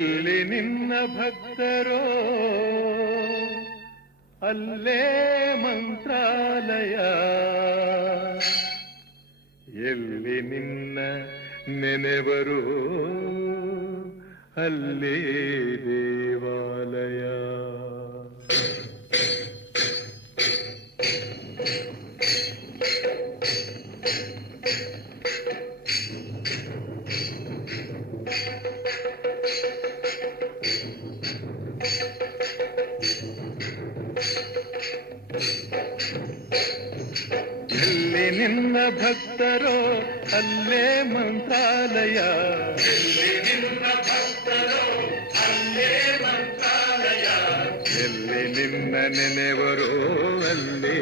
ಇಲ್ಲಿ ನಿನ್ನ ಭಕ್ತರೋ ಅಲ್ಲೇ ಮಂತ್ರಾಲಯ, ಎಲ್ಲಿ ನಿನ್ನ ನೆನೆವರು ಅಲ್ಲೇ ದೇವಾಲಯ. ಎಲ್ಲಿ ನಿನ್ನ ಭಕ್ತರೋ ಅಲ್ಲೇ ಮಂತ್ರಾಲಯ, ಎಲ್ಲಿ ನಿನ್ನ ಭಕ್ತರೋ ಅಲ್ಲೇ ಮಂತ್ರಾಲಯ, ಎಲ್ಲಿ ನಿನ್ನ ನೆನೆವರೋ ಅಲ್ಲೇ